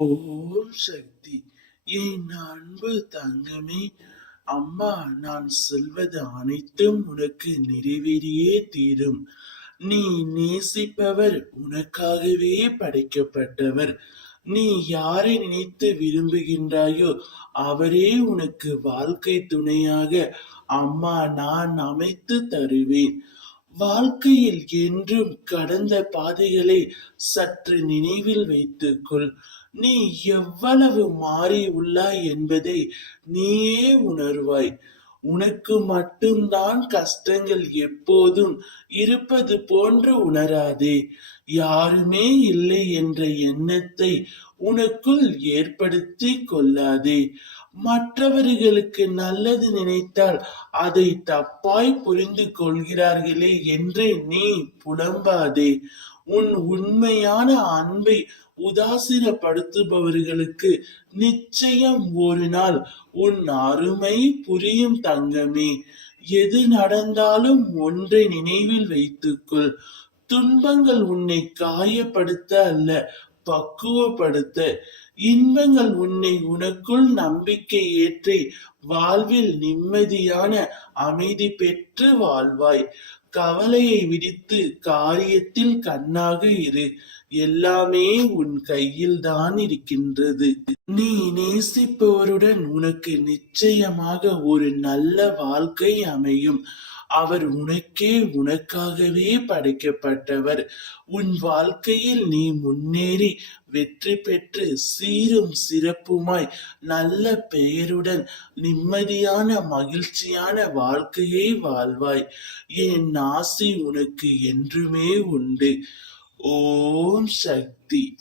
ஓம் சக்தி. என் அன்பு தங்கமே, அம்மா நான் சொல்வது அனைத்தும் உனக்கு நிறைவேறியே தீரும். நீ நேசிப்பவர் உனக்காகவே படைக்கப்பட்டவர். நீ யாரை நினைத்து விரும்புகின்றாயோ அவரே உனக்கு வாழ்க்கை துணையாக அம்மா நான் அமைத்து தருவேன். வாழ்க்கையில் என்றும் கடந்த பாதைகளை சற்று நினைவில் வைத்துக்கொள். நீ எவ்வளவு மாறி உள்ளாய் என்பதை நீயே உணர்வாய். உனக்கு மட்டும்தான் கஷ்டங்கள் எப்போதும் இருப்பது போன்று உணராதே. யாருமே இல்லை என்ற எண்ணத்தை உனக்குள் ஏற்படுத்தி கொள்ளாதே. மற்றவர்களுக்கு நல்லது நினைத்தால் அதை தப்பாய் புரிந்து கொள்கிறார்களே என்று நீ புலம்பாதே. உன் உண்மையான அன்பை உதாசீனப்படுத்துபவர்களுக்கு நிச்சயம் ஒரு நாள் உன் அருமை புரியும் தங்கமே. எது நடந்தாலும் ஒன்றை நினைவில் வைத்துக்கொள். துன்பங்கள் உன்னை காயப்படுத்த அல்ல, பக்குவப்படுத்த. இன்பங்கள் உன்னை உனக்குள் நம்பிக்கை ஏற்றி வாழ்வில் நிம்மதியான அமைதி பெற்று வாழ்வாய். கவலையை விடுத்து காரியத்தில் கண்ணாக இரு. எல்லாமே உன் கையில் தான் இருக்கின்றது. நீ நேசிப்பவருடன் உனக்கு நிச்சயமாக ஒரு நல்ல வாழ்க்கை அமையும். அவர் உனக்காகவே படைக்கப்பட்டவர். உன் வாழ்க்கையில் நீ முன்னேறி வெற்றி பெற்று சீரும் சிறப்புமாய் நல்ல பெயருடன் நிம்மதியான மகிழ்ச்சியான வாழ்க்கையை வாழ்வாய். என் ஆசி உனக்கு என்றுமே உண்டு. ஓம் சக்தி.